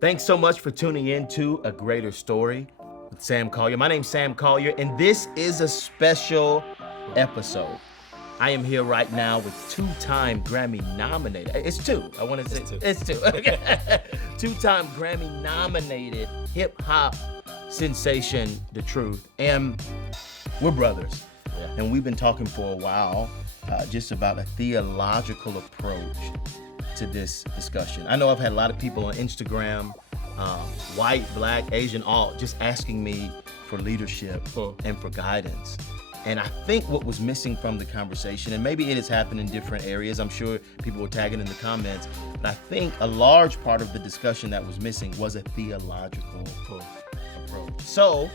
Thanks so much for tuning in to A Greater Story with Sam Collier. My name's Sam Collier, and this is a special episode. I am here right now with two-time Grammy nominated. It's two. I want to say it's two. Two-time Grammy nominated hip hop sensation, T.R.U.T.H. And we're brothers. Yeah. And we've been talking for a while just about a theological approach to this discussion. I know I've had a lot of people on Instagram, white, black, Asian, all just asking me for leadership and for guidance. And I think what was missing from the conversation, and maybe it has happened in different areas, I'm sure people were tagging in the comments, but I think a large part of the discussion that was missing was a theological approach. So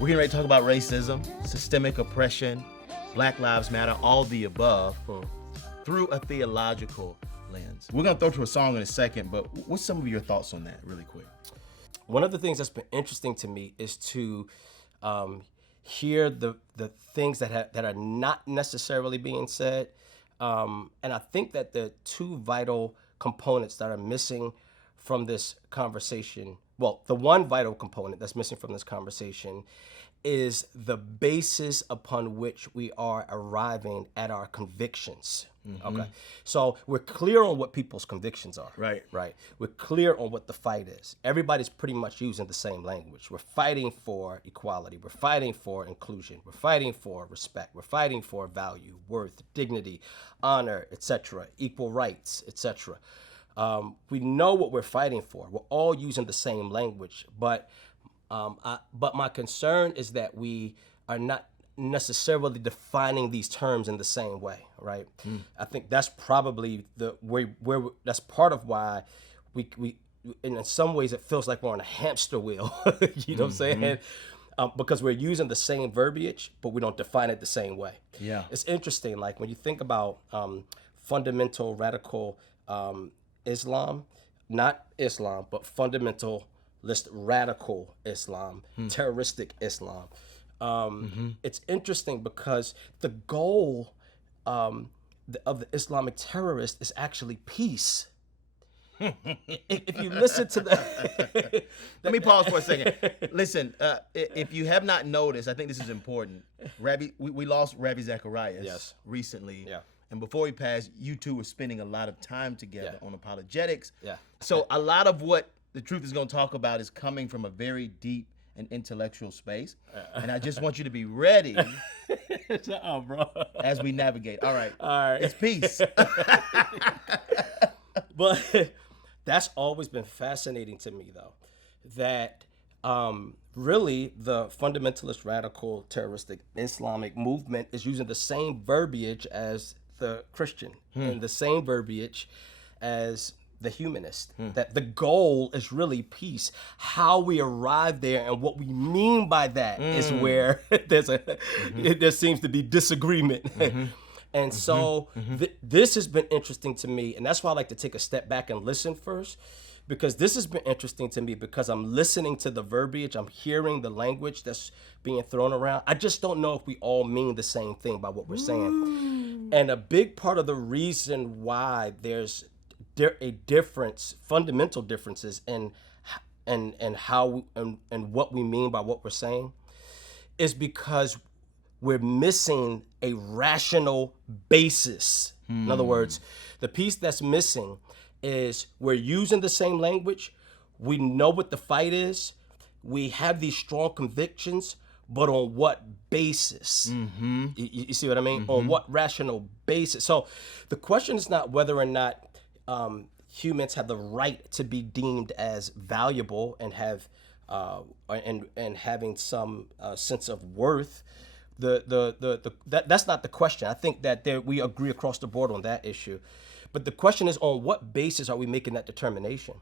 we're getting ready to talk about racism, systemic oppression, Black Lives Matter, all the above, through a theological lens. We're gonna throw to a song in a second, but what's some of your thoughts on that really quick? One of the things that's been interesting to me is to hear the things that are not necessarily being said. And I think that the two vital components that are missing from this conversation, well, the one vital component that's missing from this conversation is the basis upon which we are arriving at our convictions. Okay, so we're clear on what people's convictions are. Right. We're clear on what the fight is. Everybody's pretty much using the same language. We're fighting for equality. We're fighting for inclusion. We're fighting for respect. We're fighting for value, worth, dignity, honor, etc., equal rights, etc. We know what we're fighting for. We're all using the same language, but my concern is that we are not necessarily defining these terms in the same way, right? I think that's probably where that's part of why we in some ways it feels like we're on a hamster wheel. You know what I'm saying? Because we're using the same verbiage, but we don't define it the same way. Yeah, it's interesting. Like when you think about fundamental radical Islam, not Islam, but fundamentalist radical Islam, terroristic Islam. It's interesting because the goal of the Islamic terrorist is actually peace. If you listen to the... Let me pause for a second. Listen, if you have not noticed, I think this is important. We lost Ravi Zacharias recently. Yeah. And before he passed, you two were spending a lot of time together on apologetics. Yeah. So a lot of what the truth is going to talk about is coming from a very deep and intellectual space. And I just want you to be ready bro. as we navigate. All right. It's peace. But that's always been fascinating to me, though, that really the fundamentalist radical terroristic Islamic movement is using the same verbiage as the Christian and the same verbiage as the humanist, that the goal is really peace. How we arrive there and what we mean by that is where there seems to be disagreement. And so this has been interesting to me, and that's why I like to take a step back and listen first, because this has been interesting to me because I'm listening to the verbiage, I'm hearing the language that's being thrown around. I just don't know if we all mean the same thing by what we're saying. And a big part of the reason why there's a difference, fundamental differences in how and what we mean by what we're saying, is because we're missing a rational basis. In other words, the piece that's missing is we're using the same language, we know what the fight is, we have these strong convictions, but on what basis? You see what I mean? On what rational basis? So the question is not whether or not humans have the right to be deemed as valuable and have and having some sense of worth. That's not the question. I think that we agree across the board on that issue. But the question is, on what basis are we making that determination?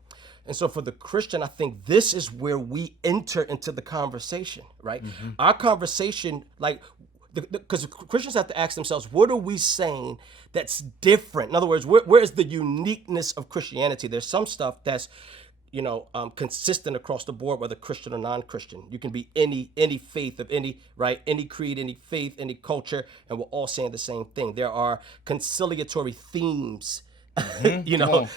And so for the Christian, I think this is where we enter into the conversation, right? Our conversation, like, because Christians have to ask themselves, what are we saying that's different? In other words, where is the uniqueness of Christianity? There's some stuff that's consistent across the board, whether Christian or non-Christian. You can be any faith of any creed, any faith, any culture, and we're all saying the same thing. There are conciliatory themes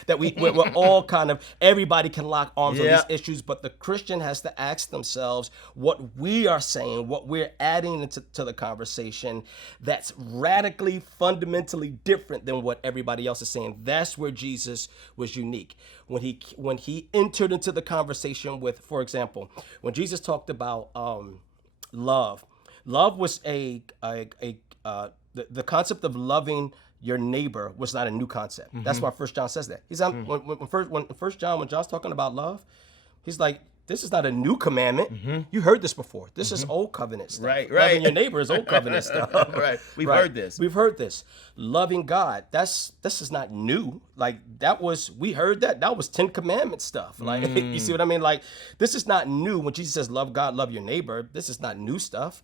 That we're all kind of, everybody can lock arms on Yeah. these issues, but the Christian has to ask themselves what we are saying, what we're adding to the conversation that's radically, fundamentally different than what everybody else is saying. That's where Jesus was unique. When he entered into the conversation with, for example, when Jesus talked about love was the concept of loving your neighbor was not a new concept. That's why First John says that. He's when John's talking about love, he's like, this is not a new commandment. You heard this before. This is old covenant stuff. Right. Loving your neighbor is old covenant stuff. Right. We've heard this. We've heard this. Loving God, this is not new. Like we heard that. That was 10 Commandment stuff. Like, you see what I mean? Like, this is not new. When Jesus says love God, love your neighbor, this is not new stuff.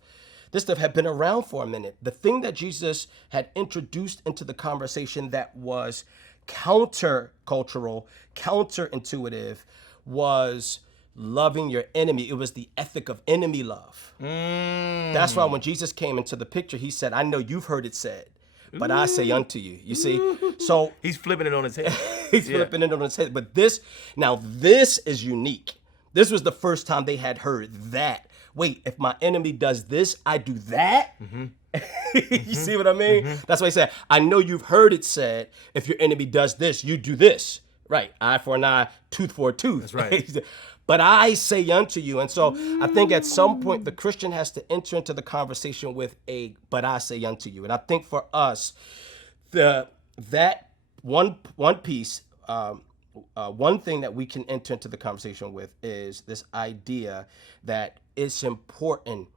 This stuff had been around for a minute. The thing that Jesus had introduced into the conversation that was countercultural, counterintuitive, was loving your enemy. It was the ethic of enemy love. That's why when Jesus came into the picture, he said, I know you've heard it said, but I say unto you. You see? So He's flipping it on his head. he's flipping it on his head. But this is unique. This was the first time they had heard that. Wait, if my enemy does this, I do that? You see what I mean? That's why he said, I know you've heard it said, if your enemy does this, you do this. Right, eye for an eye, tooth for a tooth. That's right. But I say unto you. And so I think at some point the Christian has to enter into the conversation with but I say unto you. And I think for us, that one piece, one thing that we can enter into the conversation with is this idea that it's important,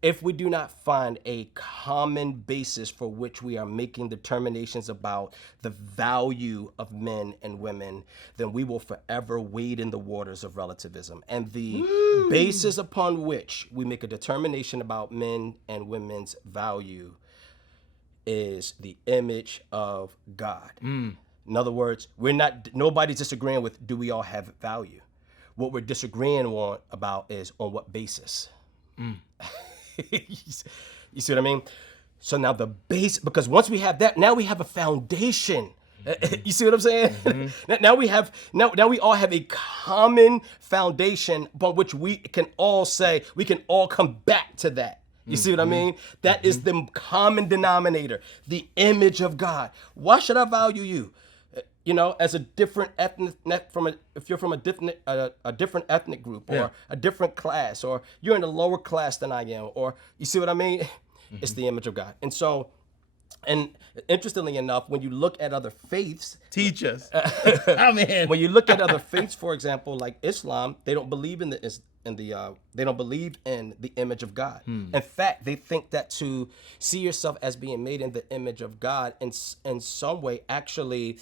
if we do not find a common basis for which we are making determinations about the value of men and women, then we will forever wade in the waters of relativism. And the basis upon which we make a determination about men and women's value is the image of God. In other words, nobody's disagreeing with, do we all have value? What we're disagreeing about is on what basis. You see what I mean? So now the base, because once we have that, now we have a foundation. You see what I'm saying? Now we all have a common foundation upon which we can all say, we can all come back to that. You see what I mean? That is the common denominator, the image of God. Why should I value you? As a different ethnic, if you're from a different ethnic group or a different class, or you're in a lower class than I am, or you see what I mean? It's the image of God. And so, and interestingly enough, when you look at other faiths, Teach us. I'm in. when you look at other faiths, for example, like Islam, they don't believe in they don't believe in the image of God. In fact, they think that to see yourself as being made in the image of God in some way actually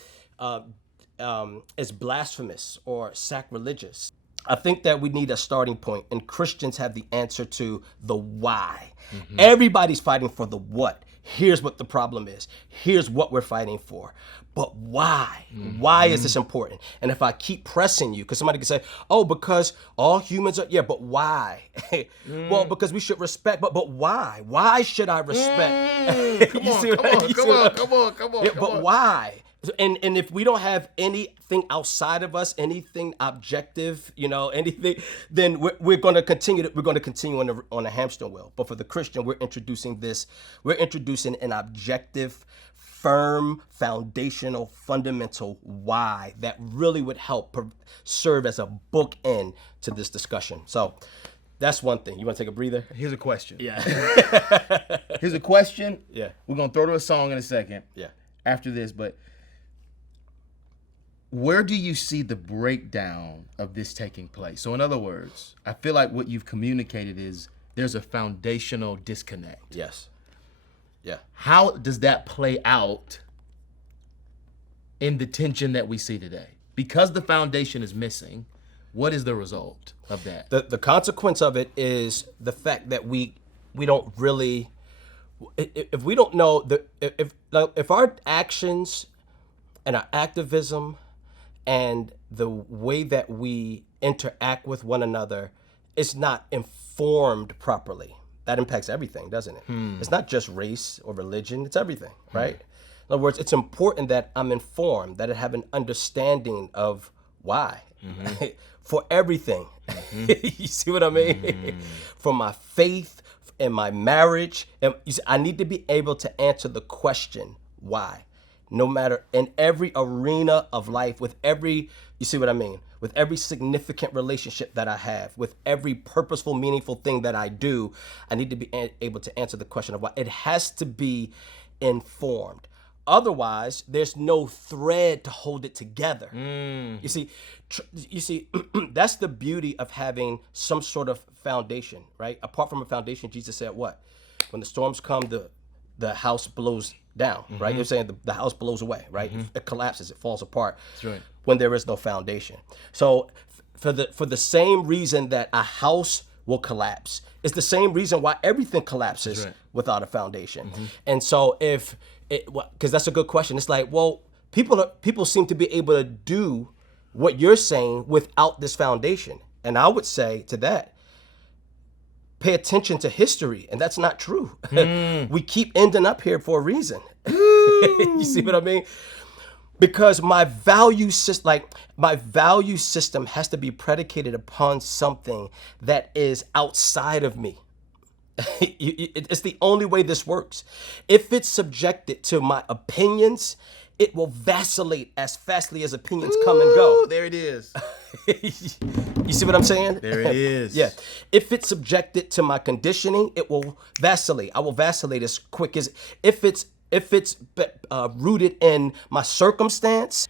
is blasphemous or sacrilegious. I think that we need a starting point, and Christians have the answer to the why. Everybody's fighting for the what. Here's what the problem is. Here's what we're fighting for. But why? Why is this important? And if I keep pressing you, because somebody can say, oh, because all humans are, but why? Well, because we should respect, but why? Why should I respect? Come on. But why? And if we don't have anything outside of us, anything objective, anything, then we're going to continue. We're going to continue on a hamster wheel. But for the Christian, we're introducing an objective, firm, foundational, fundamental why that really would help serve as a bookend to this discussion. So that's one thing. You want to take a breather? Here's a question. Yeah. Here's a question. Yeah. We're going to throw to a song in a second. Yeah. After this, but where do you see the breakdown of this taking place? So in other words, I feel like what you've communicated is there's a foundational disconnect. Yes. Yeah. How does that play out in the tension that we see today? Because the foundation is missing, what is the result of that? The consequence of it is the fact that we don't really, if we don't know, if our actions and our activism and the way that we interact with one another is not informed properly, that impacts everything, doesn't it? It's not just race or religion, it's everything, right? In other words, it's important that I'm informed, that I have an understanding of why for everything. You see what I mean? For my faith and my marriage. And you see, I need to be able to answer the question, why? No matter in every arena of life, with every, you see what I mean? With every significant relationship that I have, with every purposeful, meaningful thing that I do, I need to be able to answer the question of why. It has to be informed. Otherwise, there's no thread to hold it together. You see, that's the beauty of having some sort of foundation, right? Apart from a foundation, Jesus said what? When the storms come, the house blows down, right? You're saying the house blows away, right? It collapses, it falls apart. That's right. When there is no foundation. So for the same reason that a house will collapse, it's the same reason why everything collapses without a foundation. And so because that's a good question. It's like, well, people seem to be able to do what you're saying without this foundation. And I would say to that, pay attention to history, and that's not true. We keep ending up here for a reason. You see what I mean? Because my value system has to be predicated upon something that is outside of me. It's the only way this works. If it's subjected to my opinions, it will vacillate as fastly as opinions come and go. There it is. You see what I'm saying? There it is. Yeah. If it's subjected to my conditioning, it will vacillate. I will vacillate as quick as if it's rooted in my circumstance,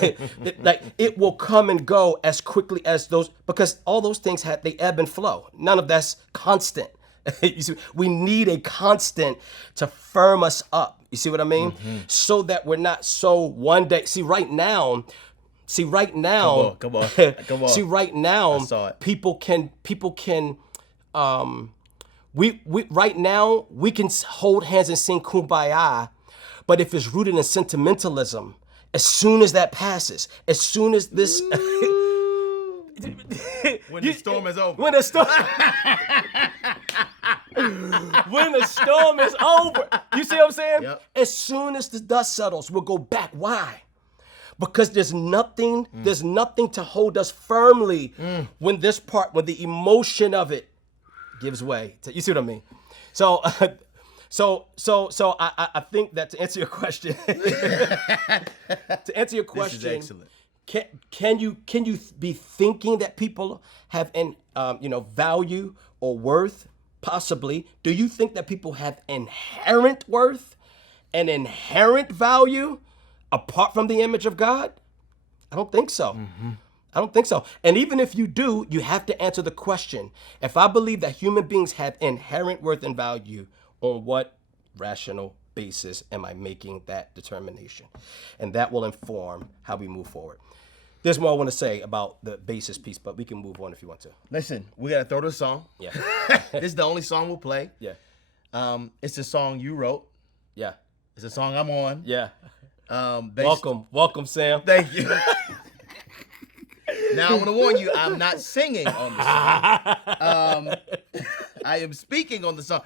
it will come and go as quickly as those, because all those things they ebb and flow. None of that's constant. You see, we need a constant to firm us up. You see what I mean? So that we're not so one day. See right now. Come on. See right now. I saw it. People can. We right now we can hold hands and sing Kumbaya, but if it's rooted in sentimentalism, as soon as that passes, as soon as this. When the storm is over. When the storm is over. You see what I'm saying? Yep. As soon as the dust settles, we'll go back. Why? Because there's nothing to hold us firmly when the emotion of it gives way. You see what I mean? So I think that to answer your question, This is excellent. Can you be thinking that people have value or worth? Possibly. Do you think that people have inherent worth and inherent value apart from the image of God? I don't think so. I don't think so. And even if you do, you have to answer the question. If I believe that human beings have inherent worth and value, on what rational basis am I making that determination? And that will inform how we move forward. There's more I want to say about the basis piece, but we can move on if you want to. Listen, we got to throw this song. Yeah. This is the only song we'll play. Yeah. It's a song you wrote. Yeah. It's a song I'm on. Yeah. Welcome, Sam. Thank you. Now, I want to warn you, I'm not singing on the song. I am speaking on the song.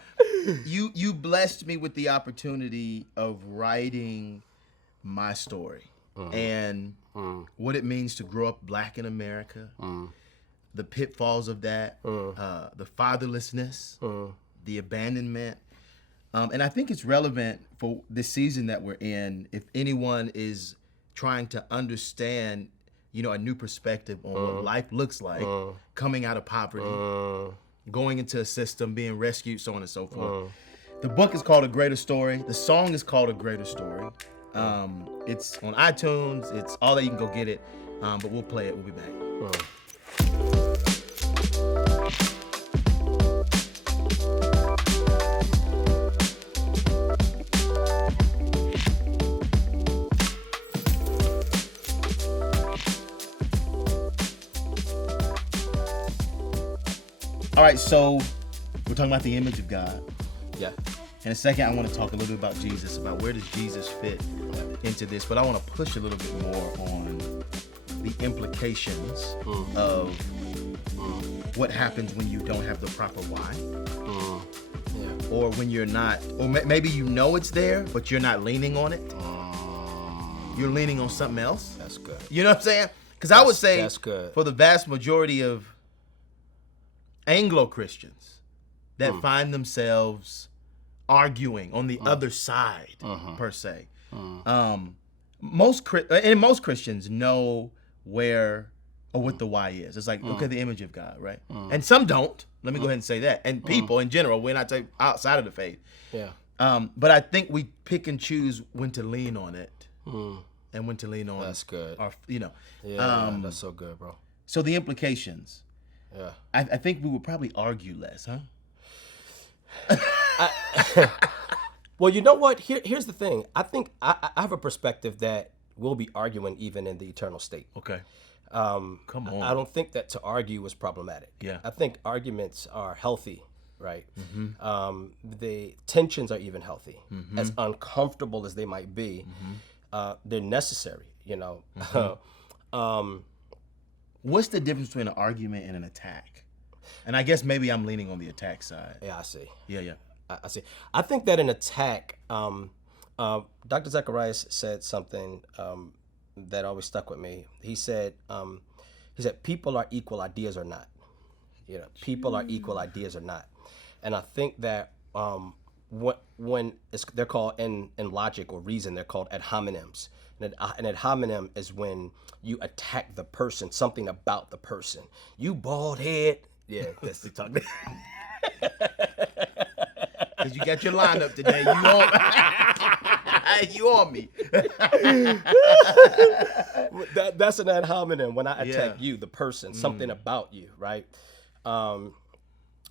You blessed me with the opportunity of writing my story and what it means to grow up black in America, the pitfalls of that, the fatherlessness, the abandonment. And I think it's relevant for this season that we're in. If anyone is trying to understand, a new perspective on what life looks like, coming out of poverty, going into a system, being rescued, so on and so forth. The book is called A Greater Story. The song is called A Greater Story. It's on iTunes. It's all that you can go get it. But we'll play it. We'll be back. All right, so we're talking about the image of God. Yeah. In a second, I want to talk a little bit about Jesus, about where does Jesus fit into this, but I want to push a little bit more on the implications of what happens when you don't have the proper why. or when you're not, or maybe you know it's there, but you're not leaning on it. You're leaning on something else. That's good. You know what I'm saying? Because I would say that's good. for the vast majority of Anglo-Christians that find themselves arguing on the other side, per se, most Christians know where or what the why is. It's like, look at the image of God, right? And some don't. Let me go ahead and say that. And people in general, we're not outside of the faith. Yeah. But I think we pick and choose when to lean on it and when to lean on. That's good. Our, you know. Yeah, that's so good, bro. So the implications. Yeah. I think we would probably argue less, huh? Well, you know what? Here's the thing. I think I have a perspective that we'll be arguing even in the eternal state. Okay. Come on. I don't think that to argue is problematic. Yeah. I think arguments are healthy, right? The tensions are even healthy. As uncomfortable as they might be, they're necessary, you know. What's the difference between an argument and an attack? And I guess maybe I'm leaning on the attack side. Yeah, I see. Yeah. I see. I think that an attack, Dr. Zacharias said something that always stuck with me. He said, people are equal, ideas are not. You know, people are equal, ideas are not. And I think that when they're called in logic or reason, they're called ad hominems. And an ad hominem is when you attack the person, something about the person. You bald head. Yeah, that's the talk. Because you got your lineup today. You on me. That's an ad hominem when I attack you, the person, something about you, right?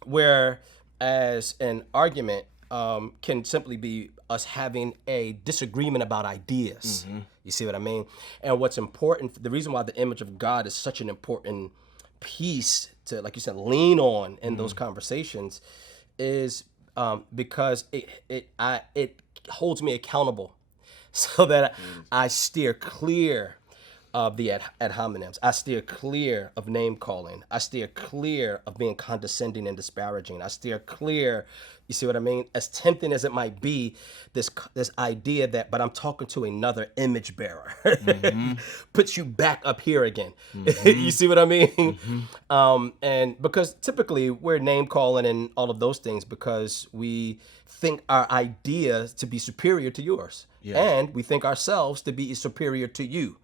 Whereas an argument can simply be us having a disagreement about ideas. You see what I mean? And what's important, the reason why the image of God is such an important piece to, like you said, lean on in those conversations is because it holds me accountable so that I steer clear of the ad hominems. I steer clear of name calling. I steer clear of being condescending and disparaging. I steer clear, you see what I mean? As tempting as it might be, this idea that, but I'm talking to another image bearer, puts you back up here again. You see what I mean? And because typically we're name calling and all of those things because we think our idea to be superior to yours. And we think ourselves to be superior to you.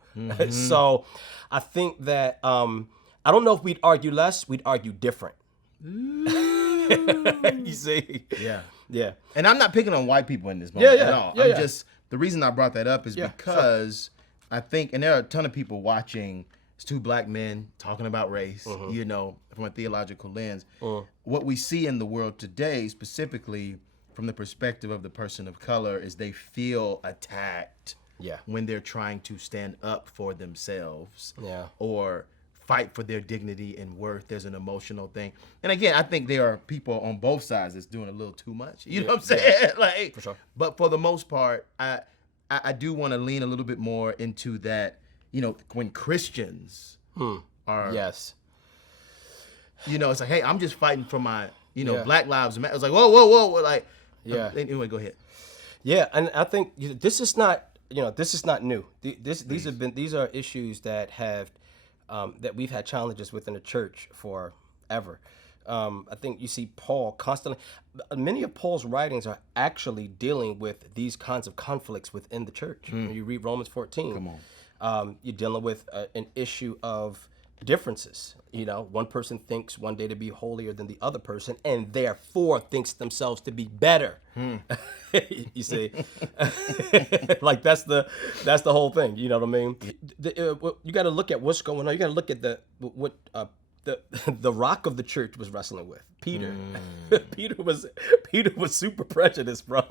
So I think that, I don't know if we'd argue less, we'd argue different. You see? Yeah. And I'm not picking on white people in this moment at all. Just, the reason I brought that up is because I think, and there are a ton of people watching, it's two black men talking about race, you know, from a theological lens. What we see in the world today, specifically from the perspective of the person of color, is they feel attacked when they're trying to stand up for themselves or fight for their dignity and worth. There's an emotional thing. And again, I think there are people on both sides that's doing a little too much. You know what I'm saying? Like, for sure. But for the most part, I do want to lean a little bit more into that, you know, when Christians are, you know, it's like, hey, I'm just fighting for my, you know, Black Lives Matter. It's like, whoa, like, anyway, go ahead. Yeah, and I think this is not, you know, this is not new. These are issues that have, that we've had challenges within the church forever. I think you see Paul constantly, many of Paul's writings are actually dealing with these kinds of conflicts within the church. When you read Romans 14, Come on. You're dealing with an issue of differences. You know, one person thinks one day to be holier than the other person, and therefore thinks themselves to be better. You see, like that's the whole thing. You know what I mean? You got to look at what's going on. You got to look at what the rock of the church was wrestling with. Peter. Peter was super prejudiced, bro.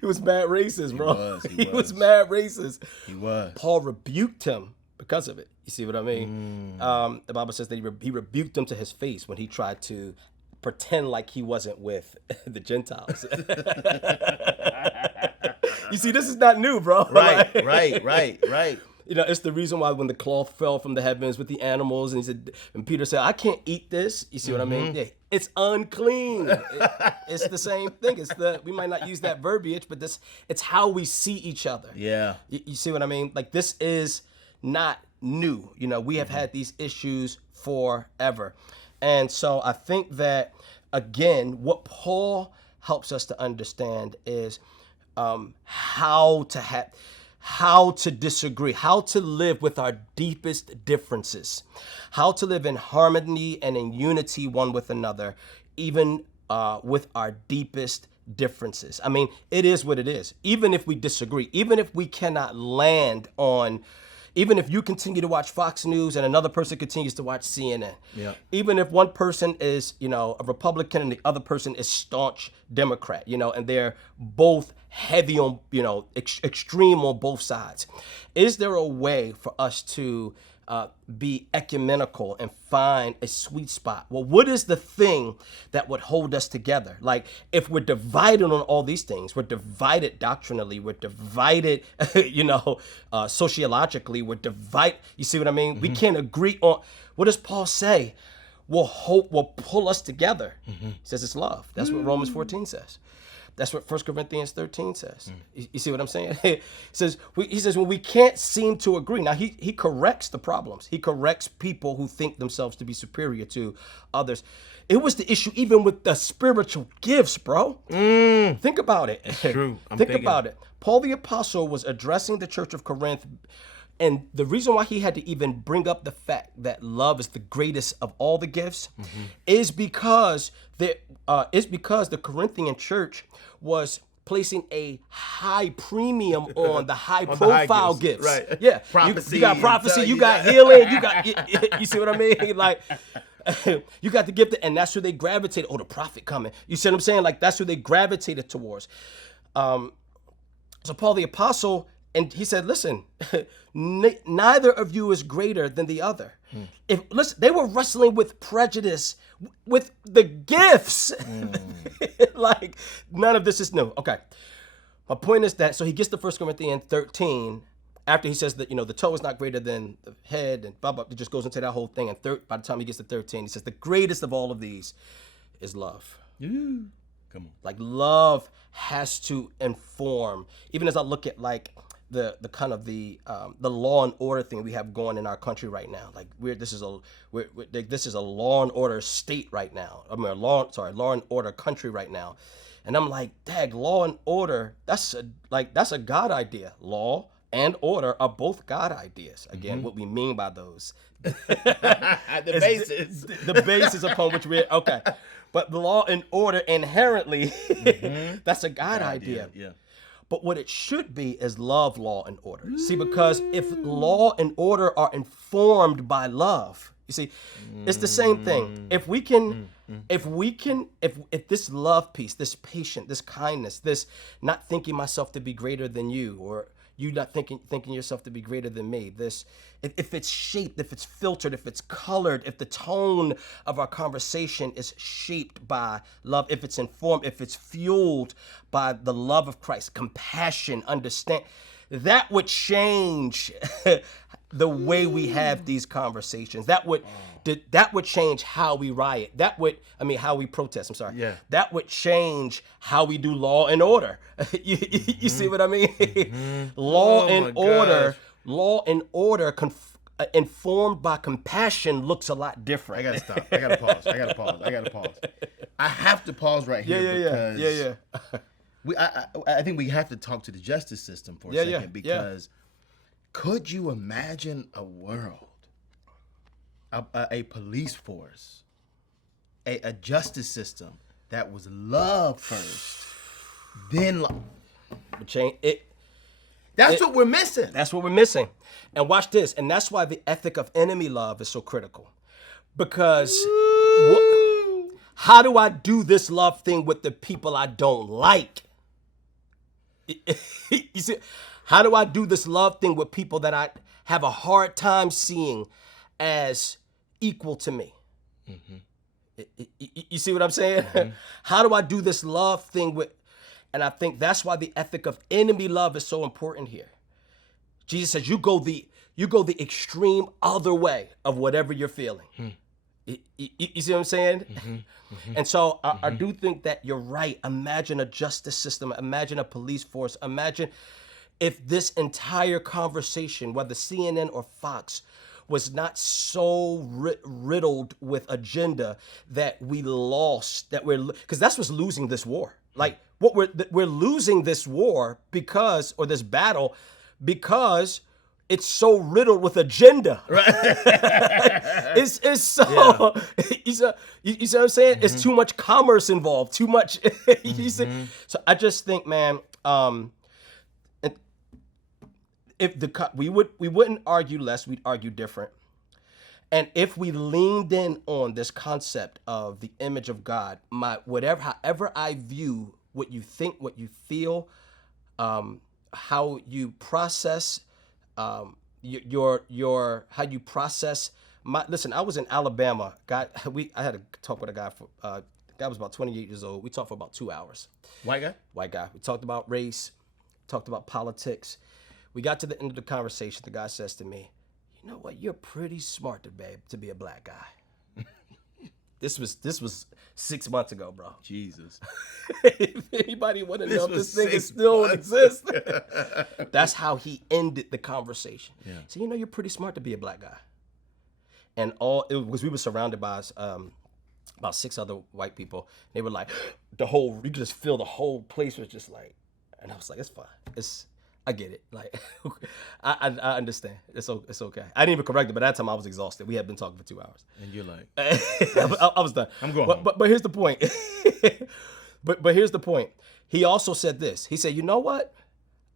He was mad racist, bro. He was mad racist. He was. Paul rebuked him because of it. You see what I mean? The Bible says that he rebuked him to his face when he tried to pretend like he wasn't with the Gentiles. You see, this is not new, bro. Right. It's the reason why when the cloth fell from the heavens with the animals, and Peter said, I can't eat this. You see what I mean? Yeah, it's unclean. It's the same thing. We might not use that verbiage, but it's how we see each other. Yeah. You see what I mean? Like, this is not new. We have had these issues forever. And so I think that, again, what Paul helps us to understand is how to disagree, how to live with our deepest differences, how to live in harmony and in unity one with another, even with our deepest differences. I mean, it is what it is. Even if we disagree, even if we cannot land on, even if you continue to watch Fox News and another person continues to watch CNN, even if one person is, a Republican and the other person is staunch Democrat, and they're both heavy on, extreme on both sides. Is there a way for us to be ecumenical and find a sweet spot? Well, what is the thing that would hold us together? Like, if we're divided on all these things, we're divided doctrinally, we're divided, sociologically, we're divided. You see what I mean? We can't agree on, what does Paul say? Will pull us together. He says it's love. That's what Romans 14 says. That's what 1 Corinthians 13 says. You see what I'm saying? He says when we can't seem to agree. Now, he corrects the problems. He corrects people who think themselves to be superior to others. It was the issue even with the spiritual gifts, bro. Think about it. True. Think about it. Paul the Apostle was addressing the church of Corinth, and the reason why he had to even bring up the fact that love is the greatest of all the gifts is because the Corinthian church was placing a high premium on the high profile gifts. Right. Yeah. Prophecy. You got prophecy, you got healing, you see what I mean? Like, you got the gift, and that's who they gravitated. Oh, the prophet coming. You see what I'm saying? Like, that's who they gravitated towards. So Paul the Apostle, and he said, listen, neither of you is greater than the other. Listen, they were wrestling with prejudice, with the gifts. Like, none of this is new. Okay. My point is that, so he gets to 1 Corinthians 13, after he says that, the toe is not greater than the head, and blah, blah, it just goes into that whole thing. And by the time he gets to 13, he says, the greatest of all of these is love. Come on. Like, love has to inform, even as I look at, like, the kind of the law and order thing we have going in our country right now. Like, this is a law and order state right now. I mean, law and order country right now. And I'm like, dag, law and order, that's a God idea. Law and order are both God ideas. Again, what we mean by those. The basis. The basis upon which we're, okay. But the law and order inherently, that's a God idea. Yeah. But what it should be is love, law, and order. See, because if law and order are informed by love, you see, it's the same thing. If this love piece, this patience, this kindness, this not thinking myself to be greater than you, or you not thinking yourself to be greater than me, this, if it's shaped, if it's filtered, if it's colored, if the tone of our conversation is shaped by love, if it's informed, if it's fueled by the love of Christ, compassion, understand, that would change the way we have these conversations. That would change how we riot. How we protest. I'm sorry. Yeah. That would change how we do law and order. You see what I mean? Law and order informed by compassion looks a lot different. I gotta stop. I gotta pause. I have to pause right here because I think we have to talk to the justice system for a second because could you imagine a world, a police force, a justice system that was love first, then change it? That's what we're missing. That's what we're missing. And watch this. And that's why the ethic of enemy love is so critical. Because how do I do this love thing with the people I don't like? You see, how do I do this love thing with people that I have a hard time seeing as equal to me? You see what I'm saying? How do I do this love thing with, and I think that's why the ethic of enemy love is so important here. Jesus says, you go the you go the extreme other way of whatever you're feeling. You see what I'm saying? And so I do think that you're right. Imagine a justice system. Imagine a police force. Imagine if this entire conversation, whether CNN or Fox, was not so riddled with agenda that we lost, because that's what's losing this war. Like what we're losing this war because, or this battle, because it's so riddled with agenda. Right? it's so you see what I'm saying? It's too much commerce involved, too much. You see? So I just think, man, if we wouldn't argue less, we'd argue different. And if we leaned in on this concept of the image of God, however I view what you think, what you feel, how you process your how you process listen, I was in Alabama. I had to talk with a guy the guy was about 28 years old. We talked for about 2 hours. White guy? White guy. We talked about race, talked about politics. We got to the end of the conversation. The guy says to me, "You know what? You're pretty smart to be a black guy." This was 6 months ago, bro. Jesus. If anybody want to know if this thing is still exists, that's how he ended the conversation. Yeah. So, you know, you're pretty smart to be a black guy. And we were surrounded by about 6 other white people. They were like, you could just feel the whole place was just like, and I was like, it's fine. I get it. Like, I understand. It's okay. I didn't even correct it, but that time I was exhausted. We had been talking for 2 hours. And you're like, I was done. I'm going home. But here's the point. but here's the point. He also said this. He said, you know what?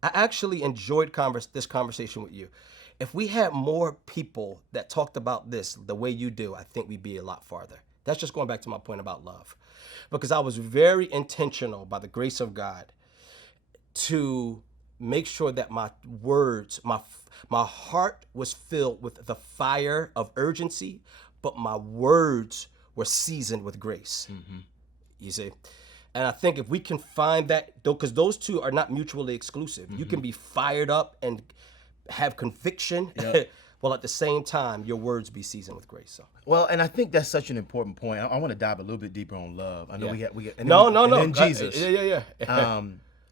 I actually enjoyed this conversation with you. If we had more people that talked about this the way you do, I think we'd be a lot farther. That's just going back to my point about love. Because I was very intentional, by the grace of God, to make sure that my words, my heart was filled with the fire of urgency, but my words were seasoned with grace. You see? And I think if we can find that, because those two are not mutually exclusive. You can be fired up and have conviction, while at the same time, your words be seasoned with grace. So. Well, and I think that's such an important point. I want to dive a little bit deeper on love. I know we get no. And then Jesus. Yeah.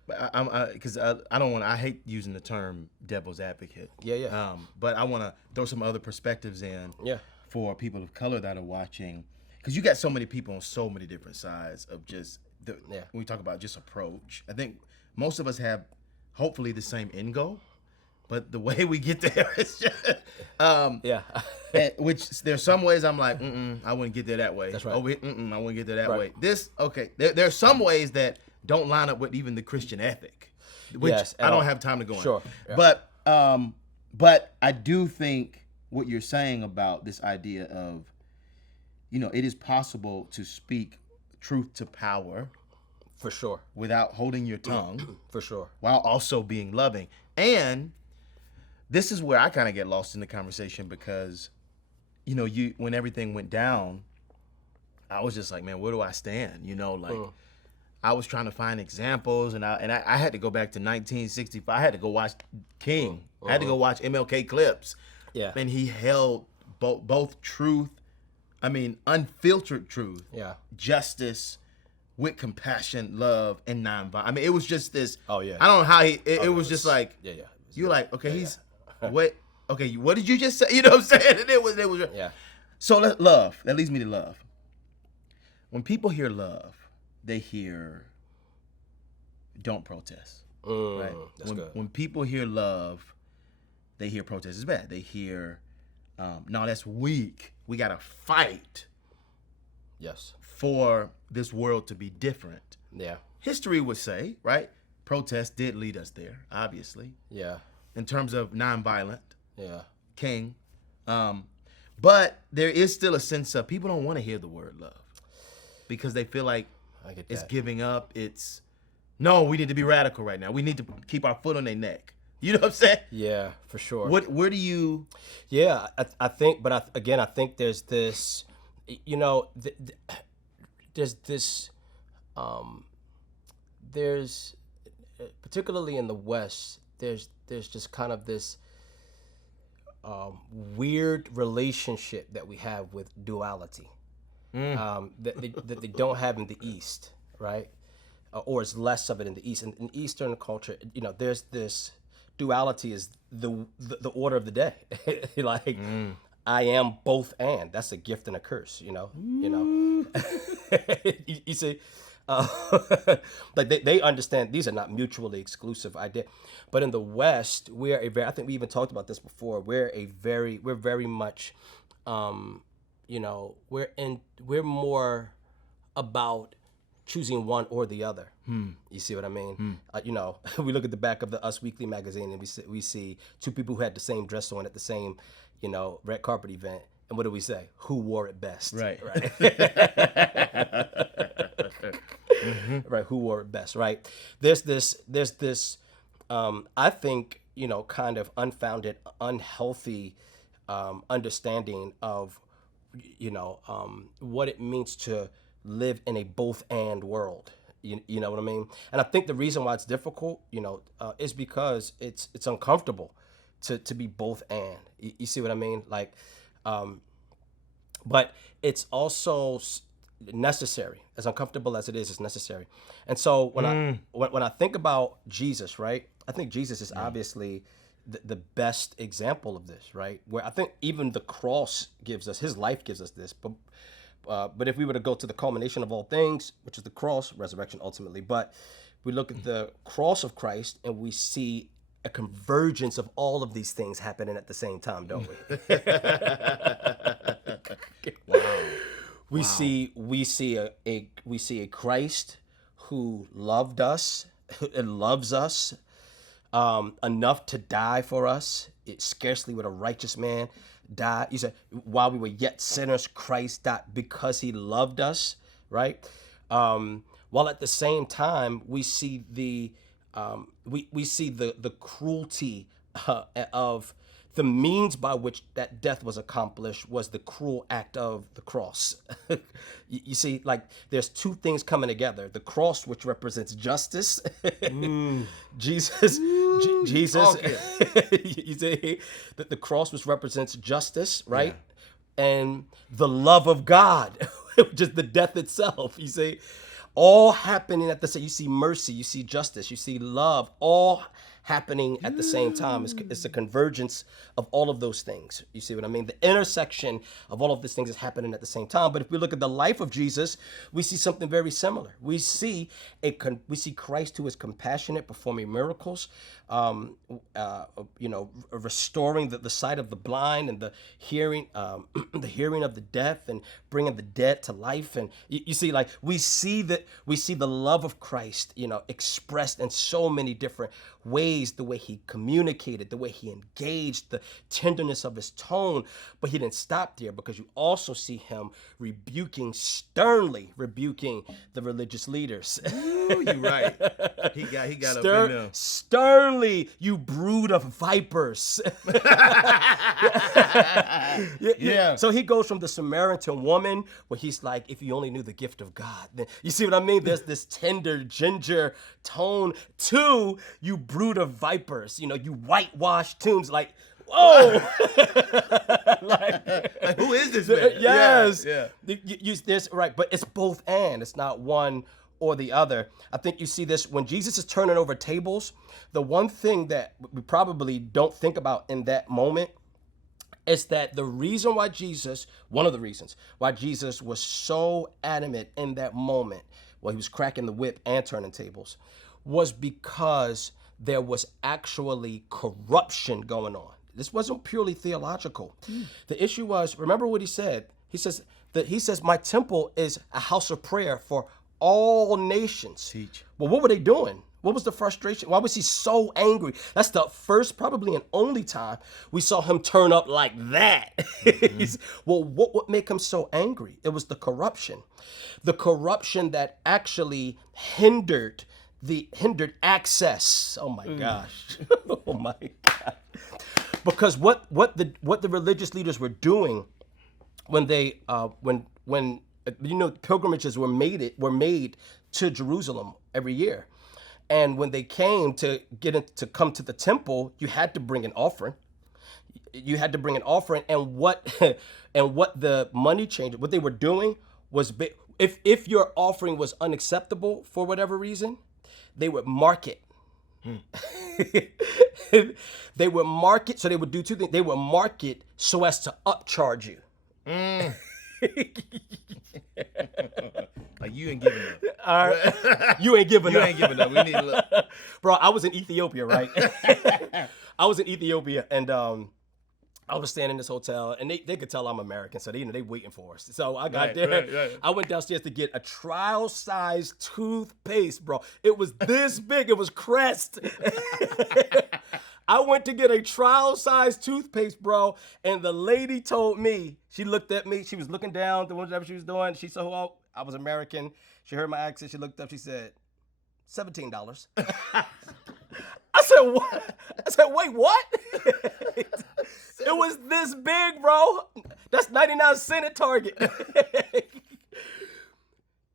Because I don't want to. I hate using the term devil's advocate. Yeah. But I want to throw some other perspectives in. Yeah. For people of color that are watching, because you got so many people on so many different sides of just when we talk about just approach. I think most of us have hopefully the same end goal, but the way we get there is just which there's some ways I'm like, I wouldn't get there that way. That's right. I wouldn't get there that way. There are some ways that don't line up with even the Christian ethic, which I don't have time to go on. Yeah. But I do think what you're saying about this idea of, it is possible to speak truth to power. For sure. Without holding your tongue. For sure. While also being loving. And this is where I kind of get lost in the conversation because, when everything went down, I was just like, man, where do I stand? I was trying to find examples, and I had to go back to 1965. I had to go watch King. I had to go watch MLK clips. Yeah. And he held both truth, unfiltered truth, justice, with compassion, love, and nonviolence. It was just this. Oh yeah. I don't know how it was just like. Yeah. You're like, okay, what? Okay, what did you just say? You know what I'm saying? And it was. Yeah. So love. That leads me to love. When people hear love, they hear don't protest. Right? That's good. When people hear love, they hear protest is bad. They hear, no, that's weak. We gotta fight. Yes. For this world to be different. Yeah. History would say, right? Protest did lead us there, obviously. Yeah. In terms of nonviolent. Yeah. King. But there is still a sense of people don't want to hear the word love because they feel like it's giving up. It's, no, we need to be radical right now. We need to keep our foot on their neck. You know what I'm saying? Yeah, for sure. Where do you? Yeah, I think, but I think there's this, there's this, there's, particularly in the West, there's just kind of this weird relationship that we have with duality that they don't have in the East, right? Or is less of it in the East. In Eastern culture, there's this duality is the order of the day. Like, I am both and. That's a gift and a curse, you know. You see, like they understand these are not mutually exclusive ideas. But in the West, we're I think we even talked about this before. We're very much, we're more about choosing one or the other. You see what I mean? We look at the back of the Us Weekly magazine and we see two people who had the same dress on at the same, red carpet event. And what do we say? Who wore it best? Right. Right. Who wore it best? Right. There's this. I think kind of unfounded, unhealthy understanding of what it means to live in a both and world. You know what I mean? And I think the reason why it's difficult, is because it's uncomfortable to be both and. You see what I mean? Like, but it's also necessary. As uncomfortable as it is, it's necessary. And so when I think about Jesus, right? I think Jesus is obviously the best example of this, right? Where I think even the cross gives us, his life gives us this. But if we were to go to the culmination of all things, which is the cross, resurrection ultimately, but we look at the cross of Christ and we see a convergence of all of these things happening at the same time, don't we? Wow. We see a Christ who loved us and loves us enough to die for us. It scarcely would a righteous man die. You said, while we were yet sinners, Christ died because he loved us, right? While at the same time we see the cruelty of the means by which that death was accomplished was the cruel act of the cross. You see, like there's two things coming together: the cross, which represents justice, Jesus. You see, that the cross, which represents justice, right? Yeah. And the love of God, which is the death itself. You see, all happening at the same. You see mercy, you see justice, you see love, all happening at the same time. It's a convergence of all of those things. You see what I mean? The intersection of all of these things is happening at the same time. But if we look at the life of Jesus, we see something very similar. We see Christ who is compassionate, performing miracles, restoring the sight of the blind and the hearing of the deaf and bringing the dead to life. And you see, like we see the love of Christ, expressed in so many different ways. The way he communicated, the way he engaged, the tenderness of his tone. But he didn't stop there, because you also see him sternly rebuking the religious leaders. Ooh, you're right. He got up in there. Sternly, you brood of vipers. Yeah. So he goes from the Samaritan woman, where he's like, if you only knew the gift of God. Then, you see what I mean? There's this tender ginger tone, to you brood of vipers, you whitewashed tombs, like, whoa. like, who is this man? Yes. Yeah. There's right, but it's both and. It's not one or the other. I think you see this when Jesus is turning over tables. The one thing that we probably don't think about in that moment is that one of the reasons why Jesus was so adamant in that moment, while he was cracking the whip and turning tables, was because there was actually corruption going on. This wasn't purely theological. The issue was, remember what he said? He says, my temple is a house of prayer for all nations. Teach. Well, what were they doing? What was the frustration? Why was he so angry? That's the first, probably and only time we saw him turn up like that. Well, what would make him so angry? It was the corruption. The corruption that actually hindered access. Oh my gosh. Oh my God. Because what the religious leaders were doing when they when pilgrimages were made to Jerusalem every year. And when they came to come to the temple, you had to bring an offering. You had to bring an offering, and what the money changer, what they were doing was, if your offering was unacceptable for whatever reason, they would mark it. They would mark it, so they would do two things. They would mark it so as to upcharge you. Like, you ain't giving up. All right. You ain't giving You up. ain't giving up. We need to look. Bro, I was in Ethiopia, right? I was in Ethiopia, and I was staying in this hotel, and they could tell I'm American, so they waiting for us. So I got there. Right. I went downstairs to get a trial-sized toothpaste, bro. It was this big. It was Crest. I went to get a trial-sized toothpaste, bro, and the lady told me, she looked at me, she was looking down to whatever she was doing. She saw who I was American. She heard my accent. She looked up. She said, $17. I said, what? I said, wait, what? It was this big, bro. That's 99 cents at Target.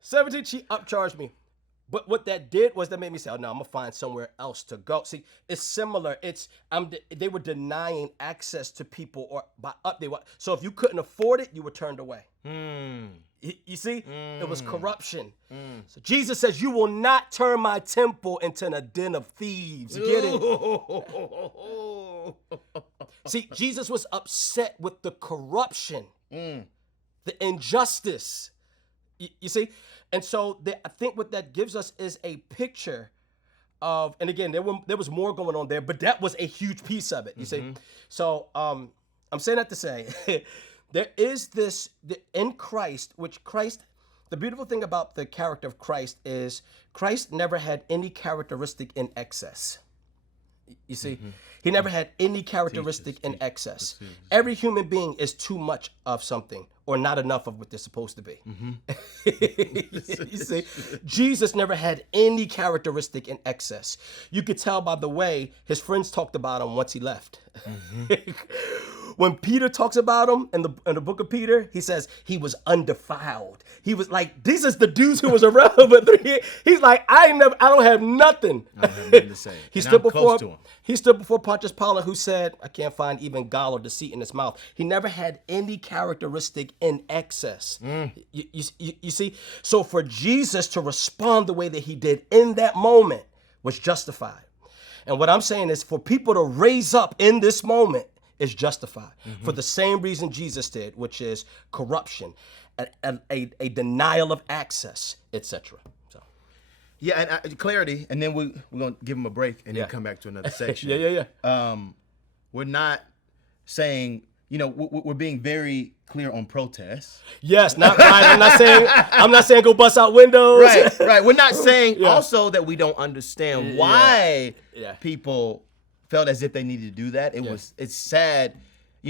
17, she upcharged me. But what that did was that made me say, oh, no, I'm going to find somewhere else to go. See, it's similar. They were denying access to people, or so if you couldn't afford it, you were turned away. You see? It was corruption. So Jesus says, you will not turn my temple into a den of thieves. You get it? See, Jesus was upset with the corruption, the injustice. You see? And so I think what that gives us is a picture of, and again, there was more going on there, but that was a huge piece of it, you see? So I'm saying that to say, there is this, in Christ, the beautiful thing about the character of Christ is Christ never had any characteristic in excess. You see, he never had any characteristic in excess. Every human being is too much of something or not enough of what they're supposed to be. You see, Jesus never had any characteristic in excess. You could tell by the way his friends talked about him once he left. When Peter talks about him in the book of Peter, he says he was undefiled. He was like, these is the dudes who was around for 3 years. He's like, I don't have nothing. I don't have nothing to say. He stood before Pontius Pilate, who said, I can't find even gall or deceit in his mouth. He never had any characteristic in excess. You see? So for Jesus to respond the way that he did in that moment was justified. And what I'm saying is for people to raise up in this moment is justified for the same reason Jesus did, which is corruption, a denial of access, etc. So, yeah, and clarity, and then we're going to give him a break and then come back to another section. Yeah. We're not saying, we're being very clear on protests. Yes, not right. I'm not saying go bust out windows. Right. We're not saying also that we don't understand why people felt as if they needed to do that. It's sad.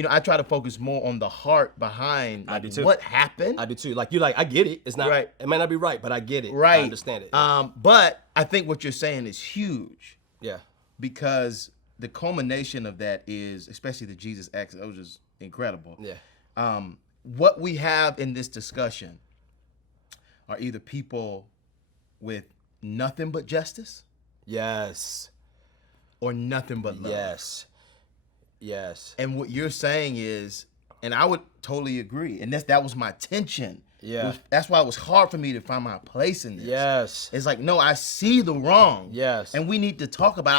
I try to focus more on the heart behind what happened. I do too. I get it. It's not right. It might not be right, but I get it. Right. I understand it. But I think what you're saying is huge. Yeah. Because the culmination of that is, especially the Jesus access, that was just incredible. Yeah. What we have in this discussion are either people with nothing but justice. Yes. Or nothing but love. Yes. And what you're saying is, and I would totally agree, and that was my tension. Yeah. That's why it was hard for me to find my place in this. Yes. It's like, no, I see the wrong. Yes. And we need to talk about it.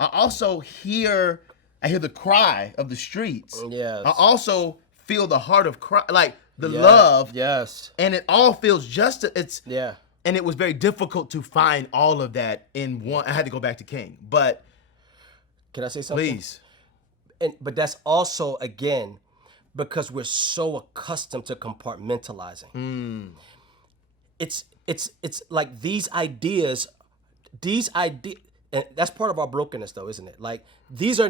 I also hear the cry of the streets. Yes. I also feel the heart of Christ, like the love. Yes. And it all feels just, yeah. And it was very difficult to find all of that in one. I had to go back to King, but can I say something? Please. But that's also, again, because we're so accustomed to compartmentalizing. It's like these ideas, and that's part of our brokenness though, isn't it? Like these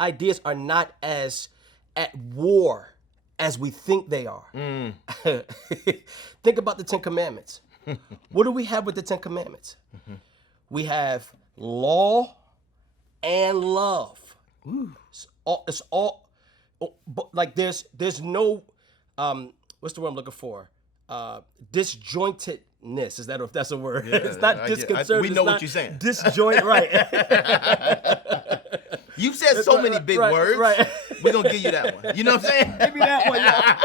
ideas are not as at war as we think they are. Think about the 10 Commandments. What do we have with the 10 Commandments? We have law and love. It's all like there's no what's the word I'm looking for? Disjointedness. Is that if that's a word? Yeah, it's not disconcerting. We know what you're saying. Disjoint, right? You've said so many big words. Right. We're gonna give you that one. You know what I'm saying? Give me that one, y'all.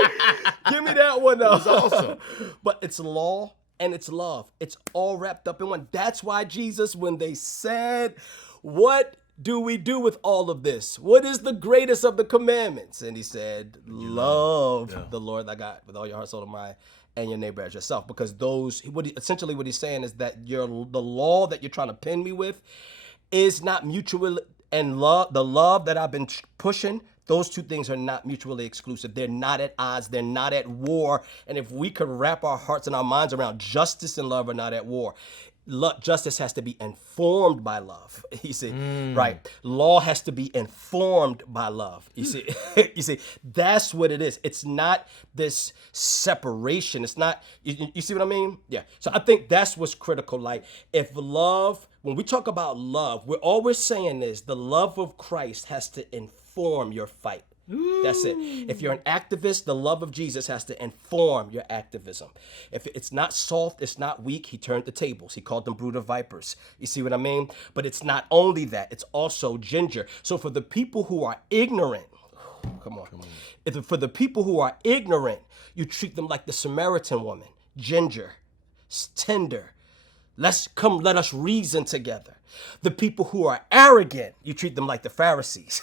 Give me that one, though. It's awesome. But it's law and it's love. It's all wrapped up in one. That's why Jesus, when they said, what do we do with all of this? What is the greatest of the commandments? And he said, love the Lord thy God with all your heart, soul, and mind, and your neighbor as yourself. Because essentially what he's saying is that the law that you're trying to pin me with is not mutual, and the love that I've been pushing, those two things are not mutually exclusive. They're not at odds. They're not at war. And if we could wrap our hearts and our minds around justice and love are not at war. Justice has to be informed by love. You see, right? Law has to be informed by love. You see, that's what it is. It's not this separation. It's not. You see what I mean? Yeah. So I think that's what's critical. Like, if love, when we talk about love, all we're saying is the love of Christ has to inform your fight. That's it. If you're an activist, the love of Jesus has to inform your activism. If it's not soft, it's not weak, he turned the tables. He called them brood of vipers. You see what I mean? But it's not only that, it's also ginger. So for the people who are ignorant, come on. For the people who are ignorant, you treat them like the Samaritan woman, ginger, tender. Let us reason together. The people who are arrogant, you treat them like the Pharisees.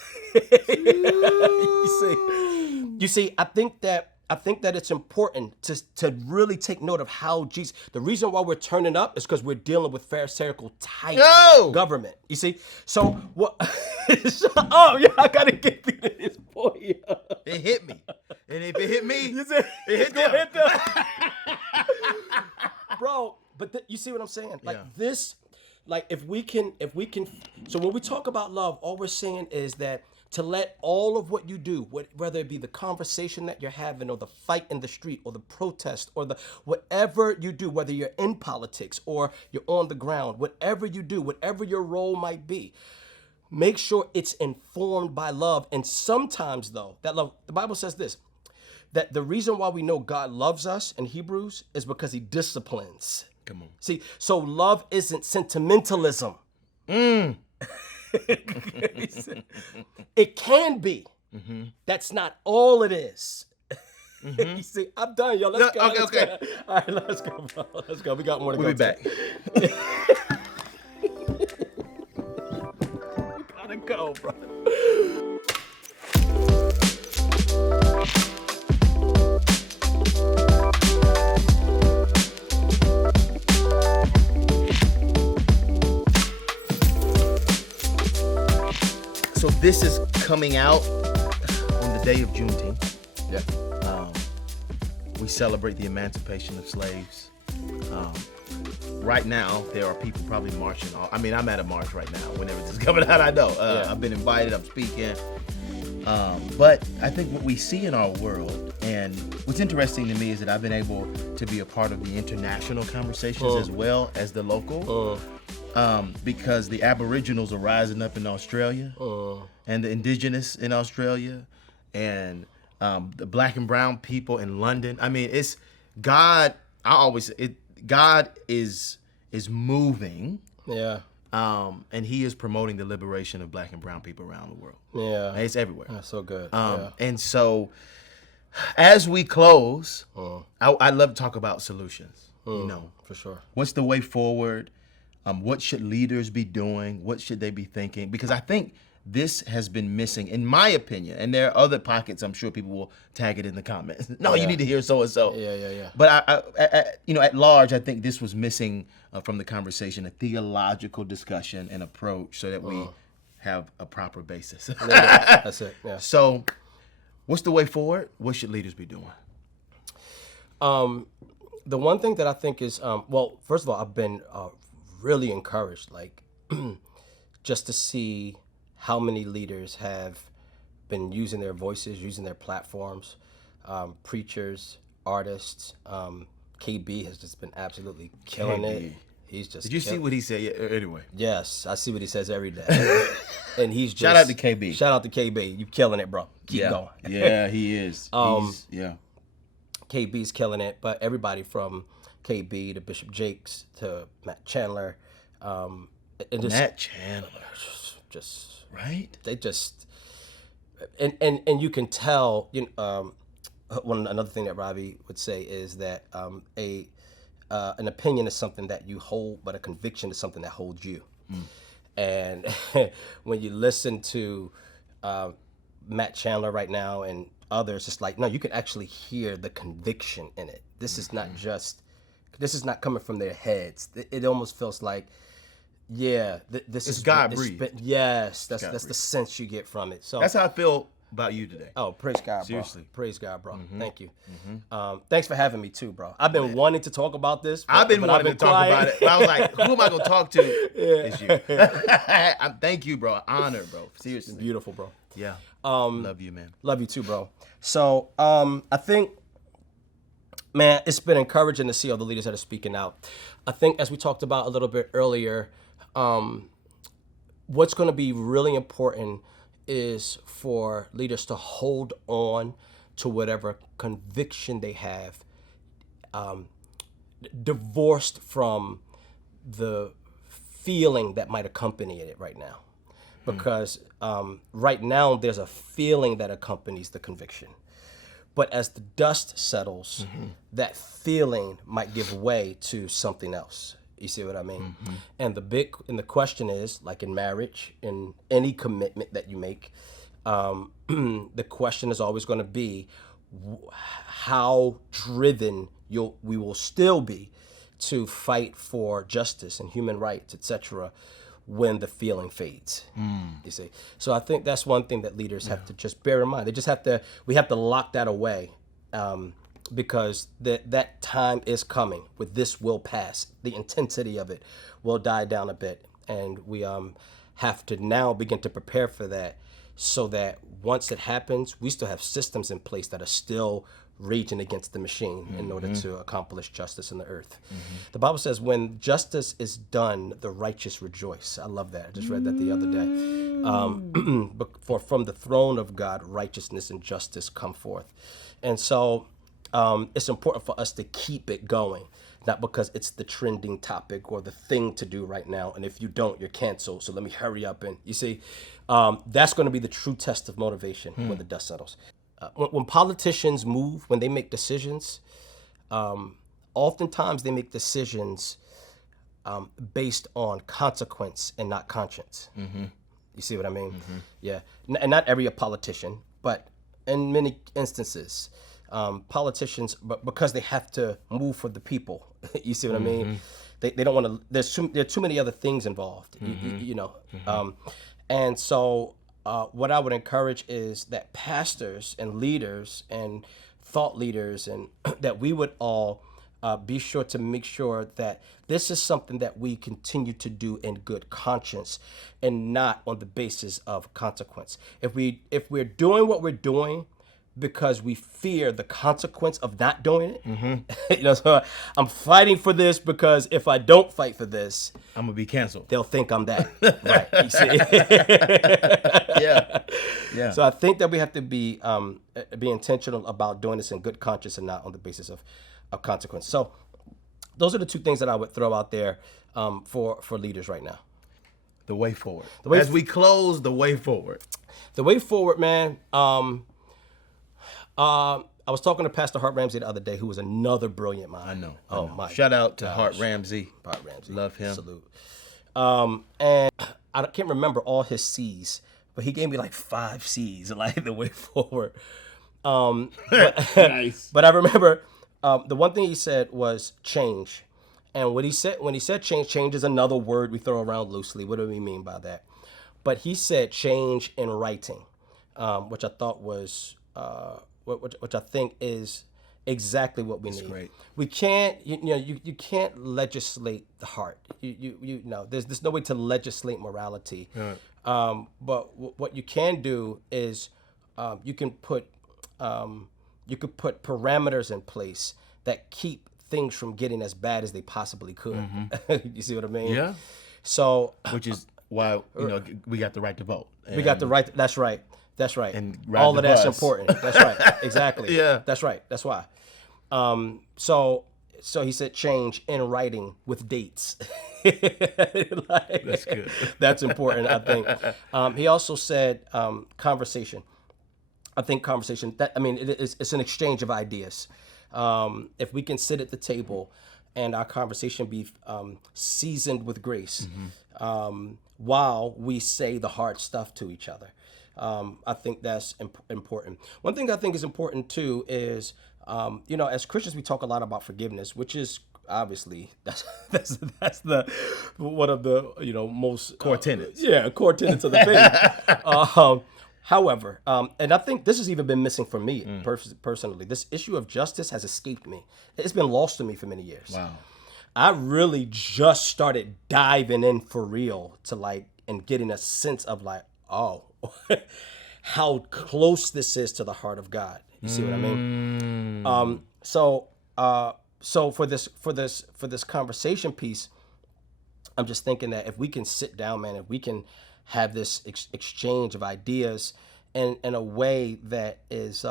You see, I think that it's important to really take note of how Jesus. The reason why we're turning up is because we're dealing with Pharisaical type government. You see, so what? Oh yeah, I gotta get through this boy. It hit me, and if it hit me, it hit them. Bro. But you see what I'm saying? Like this. Like if we can, so when we talk about love, all we're saying is that to let all of what you do, whether it be the conversation that you're having or the fight in the street or the protest or whatever you do, whether you're in politics or you're on the ground, whatever you do, whatever your role might be, make sure it's informed by love. And sometimes though, that love, the Bible says this, that the reason why we know God loves us in Hebrews is because he disciplines. Come on. See, so love isn't sentimentalism. It can be. Mm-hmm. That's not all it is. Mm-hmm. You see, I'm done, y'all. Let's go. Okay. All right, let's go, bro. Let's go. We got more to go. We'll be back. We gotta go, bro. So this is coming out on the day of Juneteenth. Yeah. We celebrate the emancipation of slaves. Right now, there are people probably marching. I'm at a march right now. Whenever this is coming out, I know. I've been invited. I'm speaking. But I think what we see in our world, and what's interesting to me is that I've been able to be a part of the international conversations as well as the local. Because the Aboriginals are rising up in Australia, and the Indigenous in Australia, and the Black and Brown people in London. I mean, it's God. God is moving. Yeah. And he is promoting the liberation of Black and Brown people around the world. Yeah. And it's everywhere. That's so good. And so, as we close, I'd love to talk about solutions. For sure. What's the way forward? What should leaders be doing? What should they be thinking? Because I think this has been missing, in my opinion. And there are other pockets. I'm sure people will tag it in the comments. No, you need to hear so and so. Yeah. But at large, I think this was missing from the conversation, a theological discussion and approach, so that we have a proper basis. That's it. Yeah. So, what's the way forward? What should leaders be doing? The one thing that I think is, first of all, I've been really encouraged, like, just to see how many leaders have been using their voices, using their platforms, preachers, artists. KB has just been absolutely killing it. He's just. Did you see what he said? Yeah, anyway. Yes, I see what he says every day. And he's just. Shout out to KB. Shout out to KB. You killing it, bro. Keep going. Yeah, he is. KB's killing it, but everybody from KB to Bishop Jakes to Matt Chandler, And Matt Chandler, just right? they just and you can tell. Another thing that Robbie would say is that an opinion is something that you hold, but a conviction is something that holds you. And when you listen to Matt Chandler right now and others, it's like, no, you can actually hear the conviction in it. This is not coming from their heads. It almost feels like, yeah, this is God breathed. Yes, that's the sense you get from it. So That's how I feel about you today. oh, praise God, Seriously. bro. Praise God, bro. Thank you. Thanks for having me too, bro. I've been wanting to talk about this. I've been wanting to talk about it. But I was like, who am I gonna talk to? It's you. Thank you, bro. Honor, bro. Seriously. Beautiful, bro. Yeah. Love you, man. Love you too, bro. So I think, man, it's been encouraging to see all the leaders that are speaking out. I think, as we talked about a little bit earlier, what's going to be really important is for leaders to hold on to whatever conviction they have, divorced from the feeling that might accompany it right now. Because right now there's a feeling that accompanies the conviction. But as the dust settles, that feeling might give way to something else. You see what I mean? And the question is, like in marriage, in any commitment that you make, the question is always going to be how driven we will still be to fight for justice and human rights, etc., when the feeling fades. You see? So I think that's one thing that leaders have to just bear in mind. We have to lock that away. Because that time is coming. With this will pass. The intensity of it will die down a bit, and we have to now begin to prepare for that, so that once it happens, we still have systems in place that are still raging against the machine in order to accomplish justice in the earth. The Bible says, when justice is done, the righteous rejoice. I love that. I just read that the other day. For from the throne of God, righteousness and justice come forth. And so it's important for us to keep it going, not because it's the trending topic or the thing to do right now. And if you don't, you're canceled. So let me hurry up. And you see, that's going to be the true test of motivation when the dust settles. When politicians move, when they make decisions, oftentimes they make decisions based on consequence and not conscience. You see what I mean? Yeah. And not every politician, but in many instances, politicians, but because they have to move for the people. You see what I mean? They don't want to. There are too many other things involved. You know, and so what I would encourage is that pastors and leaders and thought leaders, and that we would all be sure to make sure that this is something that we continue to do in good conscience and not on the basis of consequence. If we're doing what we're doing because we fear the consequence of not doing it, you know, so I'm fighting for this because if I don't fight for this, I'm gonna be canceled. they'll think I'm that. Right? You see? Yeah. So I think that we have to be intentional about doing this in good conscience and not on the basis of consequence. So those are the two things that I would throw out there for leaders right now. The way forward. As we close, the way forward. The way forward, man. I was talking to Pastor Hart Ramsey the other day, who was another brilliant mind. I know. My Shout out to Hart Ramsey. Hart Ramsey. Love him. Salute. And I can't remember all his C's, but he gave me like 5 C's, like the way forward. Nice. But I remember the one thing he said was change. And when he said change is another word we throw around loosely. What do we mean by that? But he said change in writing, which I thought was, which I think is exactly what we need. Great. We can't, you can't legislate the heart. You know, there's no way to legislate morality. Right. But what you can do is you could put parameters in place that keep things from getting as bad as they possibly could. You see what I mean? Yeah. So, which is why we got the right to vote. We got the right. That's right. That's right. And all of that's important. That's right. Exactly. Yeah. That's right. That's why. So he said change in writing with dates. That's good. That's important, I think. He also said conversation. I think conversation, it's an exchange of ideas. If we can sit at the table and our conversation be seasoned with grace, while we say the hard stuff to each other, I think that's important. One thing I think is important too is, as Christians, we talk a lot about forgiveness, which is obviously that's the one of the most Core tenets. Core tenets of the faith. However, and I think this has even been missing for me personally. This issue of justice has escaped me. It's been lost to me for many years. Wow. I really just started diving in for real to and getting a sense of oh, how close this is to the heart of God. You see what I mean? So for this conversation piece, I'm just thinking that if we can sit down, man, if we can have this exchange of ideas in a way that is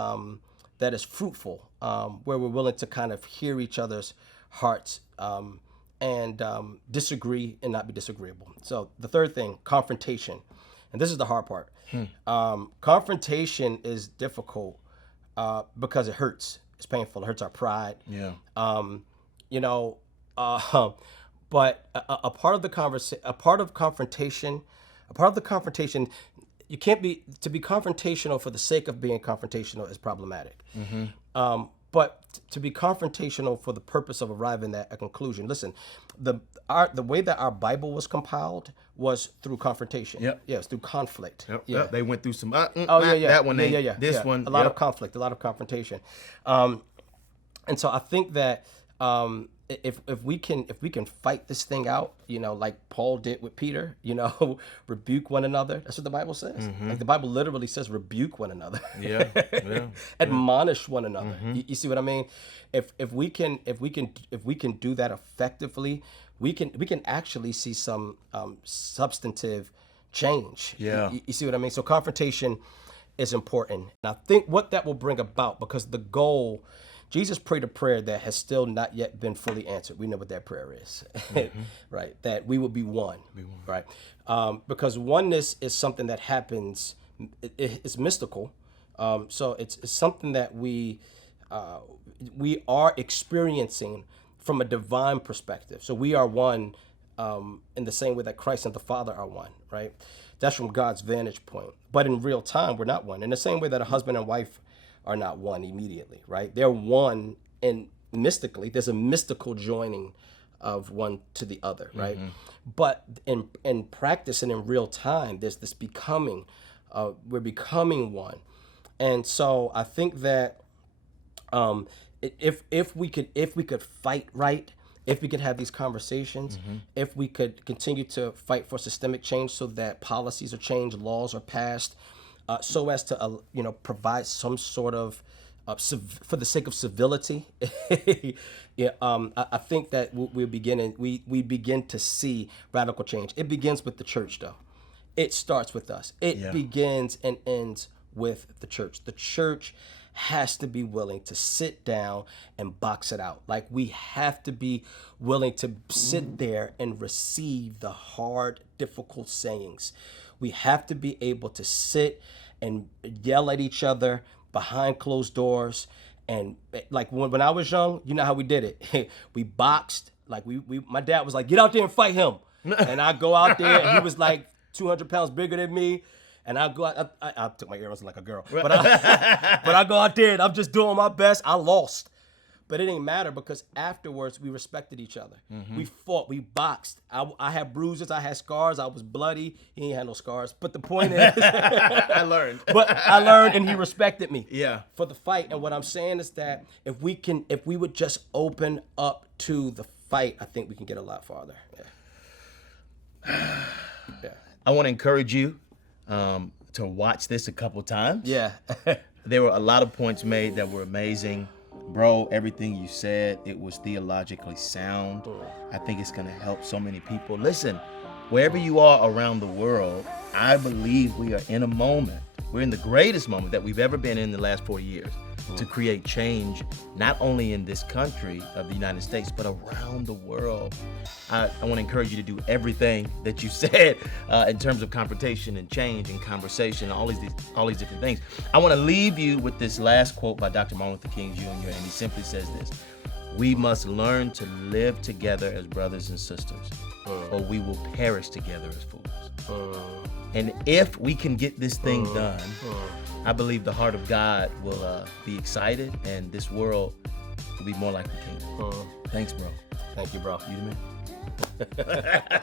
fruitful, where we're willing to kind of hear each other's hearts and disagree and not be disagreeable. So the third thing, confrontation, and this is the hard part. Confrontation is difficult because it hurts. It's painful. It hurts our pride. Yeah. But a part of the confrontation, you can't to be confrontational for the sake of being confrontational is problematic. But to be confrontational for the purpose of arriving at a conclusion. Listen, the way that our Bible was compiled was through confrontation. Yep. Yes, through conflict. Yep. Yeah. Yep. They went through some. That one. This one. A lot of conflict, a lot of confrontation, and so I think that if we can fight this thing out, like Paul did with Peter, rebuke one another. That's what the Bible says. Like the Bible literally says, rebuke one another. Yeah. Admonish one another. You see what I mean? If we can do that effectively, we can actually see some substantive change. Yeah. You see what I mean? So confrontation is important. And I think what that will bring about, because the goal, Jesus prayed a prayer that has still not yet been fully answered. We know what that prayer is, right? That we will be one, right? Because oneness is something that happens, it's mystical. So it's something that we are experiencing from a divine perspective. So we are one in the same way that Christ and the Father are one, right? That's from God's vantage point. But in real time, we're not one. In the same way that a husband and wife are not one immediately, right? They're one, and mystically, there's a mystical joining of one to the other, right? But in practice and in real time, there's this becoming, we're becoming one. And so I think that if we could fight right, if we could have these conversations, if we could continue to fight for systemic change so that policies are changed, laws are passed, so as to provide some sort of for the sake of civility. I think that we begin to see radical change. It begins with the church, though. It starts with us. It begins and ends with the church. The church has to be willing to sit down and box it out. Like, we have to be willing to sit there and receive the hard, difficult sayings. We have to be able to sit and yell at each other behind closed doors. And like when I was young, you know how we did it. We boxed. Like my dad was like, get out there and fight him. And I go out there, and he was like 200 pounds bigger than me. And I go out, I took my earrings like a girl. But I go out there and I'm just doing my best. I lost. But it didn't matter, because afterwards we respected each other. We fought, we boxed. I had bruises, I had scars, I was bloody. He ain't had no scars. But the point is, I learned. But I learned, and he respected me. Yeah. For the fight. And what I'm saying is that if we would just open up to the fight, I think we can get a lot farther. Yeah. I want to encourage you to watch this a couple times. Yeah. There were a lot of points made that were amazing. Bro, everything you said, it was theologically sound. I think it's going to help so many people. Listen, wherever you are around the world, I believe we are in a moment. We're in the greatest moment that we've ever been in the last 4 years. to create change, not only in this country of the United States, but around the world. I want to encourage you to do everything that you said in terms of confrontation and change and conversation, all these different things. I want to leave you with this last quote by Dr. Martin Luther King Jr., and he simply says this: "We must learn to live together as brothers and sisters, or we will perish together as fools." And if we can get this thing done, I believe the heart of God will be excited, and this world will be more like the kingdom. Thanks, bro. Thank you, bro. You the man.